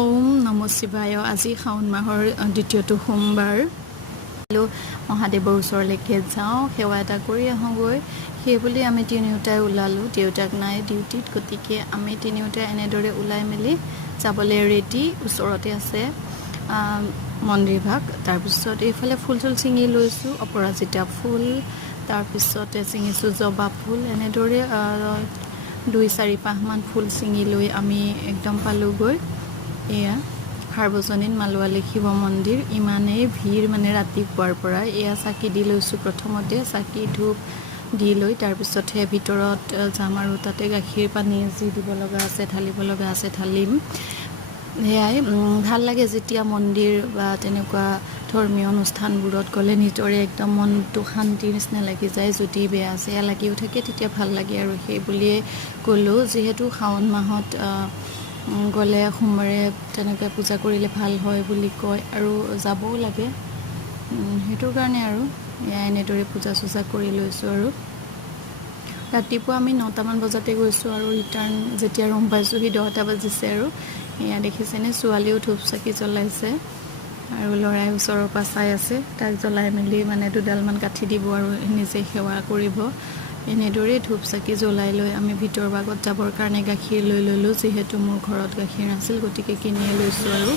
ওম নম শিৱায়। আজি শাওণ মাহৰ দ্বিতীয়টো সোমবাৰ। মহাদেৱৰ ওচৰলৈকে যাওঁ, সেৱা এটা কৰি আহোঁগৈ। সেইবুলি আমি তিনিওটাই ওলালোঁ। দেউতাক নাই ডিউটিত, গতিকে আমি তিনিওটাই এনেদৰে ওলাই মেলি যাবলৈ ৰেডি। ওচৰতে আছে মন্দিৰভাগ। তাৰপিছত এইফালে ফুল চুল ছিঙি লৈছোঁ, অপৰাজিতা ফুল, তাৰপিছতে ছিঙিছোঁ জবা ফুল। এনেদৰে 2-4-5 মান ফুল ছিঙি লৈ আমি একদম পালোঁগৈ এয়া সাৰ্বজনীন মালোৱালী শিৱ মন্দিৰ। ইমানেই ভিৰ মানে ৰাতিপুৱাৰ পৰা। এয়া চাকি দি লৈছোঁ, প্ৰথমতে চাকি ধূপ দি লৈ তাৰপিছতহে ভিতৰত যাম আৰু তাতে গাখীৰ পানী যি দিব লগা আছে, ঢালিব লগা আছে ঢালিম। সেয়াই ভাল লাগে যেতিয়া মন্দিৰ বা তেনেকুৱা ধৰ্মীয় অনুষ্ঠানবোৰত গ'লে নিজৰে একদম মনটো শান্তিৰ নিচিনা লাগি যায়। যদি বেয়া চেয়া লাগিও থাকে তেতিয়া ভাল লাগে আৰু সেই বুলিয়ে গ'লোঁ। যিহেতু শাওণ মাহত গ'লে সোমবাৰে তেনেকৈ পূজা কৰিলে ভাল হয় বুলি কয় আৰু যাবও লাগে। সেইটোৰ কাৰণে আৰু এনেদৰে পূজা চূজা কৰি লৈছোঁ। আৰু ৰাতিপুৱা আমি 9টামান বজাতে গৈছোঁ আৰু ৰিটাৰ্ণ যেতিয়া ৰুম পাইছোঁহি 10টা বাজিছে। আৰু এয়া দেখিছেনে, ছোৱালীও ধূপ চাকি জ্বলাইছে আৰু ল'ৰাই ওচৰৰ পৰা চাই আছে। তাক জ্বলাই মেলি মানে 2ডালমান কাঠি দিব আৰু নিজে সেৱা কৰিব। এনেদৰেই ধূপ চাকি জ্বলাই লৈ আমি ভিতৰ ভাগত যাবৰ কাৰণে গাখীৰ লৈ ল'লোঁ। যিহেতু মোৰ ঘৰত গাখীৰ নাছিল, গতিকে কিনিয়ে লৈছোঁ। আৰু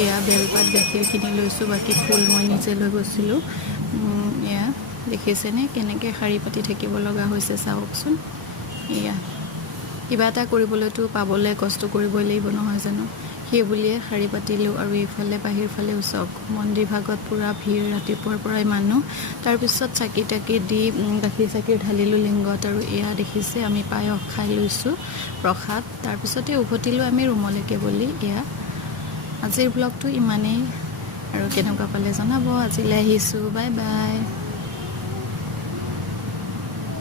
এয়া বেলপাত গাখীৰ কিনি লৈছোঁ, বাকী ফুল মই নিজে লৈ গৈছিলোঁ। এয়া দেখিছেনে কেনেকৈ শাৰী পাতি থাকিব লগা হৈছে, চাওকচোন। এয়া কিবা এটা কৰিবলৈতো পাবলৈ কষ্ট কৰিবই লাগিব, নহয় জানো? সেই বুলিয়ে শাৰী পাতিলোঁ। আৰু এইফালে বাহিৰ ফালেও চাওক, মন্দিৰ ভাগত পূৰা ভিৰ ৰাতিপুৱাৰ পৰাই মানুহ। তাৰপিছত চাকি তাকি দি গাখীৰ চাকিৰ ঢালিলোঁ লিংগত। আৰু এয়া দেখিছে আমি পায়স খাই লৈছোঁ, প্ৰসাদ। তাৰপিছতে উভতিলোঁ আমি ৰুমলৈকে বুলি। এয়া আজিৰ ব্লগটো ইমানেই, আৰু কেনেকুৱা পালে জনাব। আজিলৈ আহিছোঁ, বাই বাই।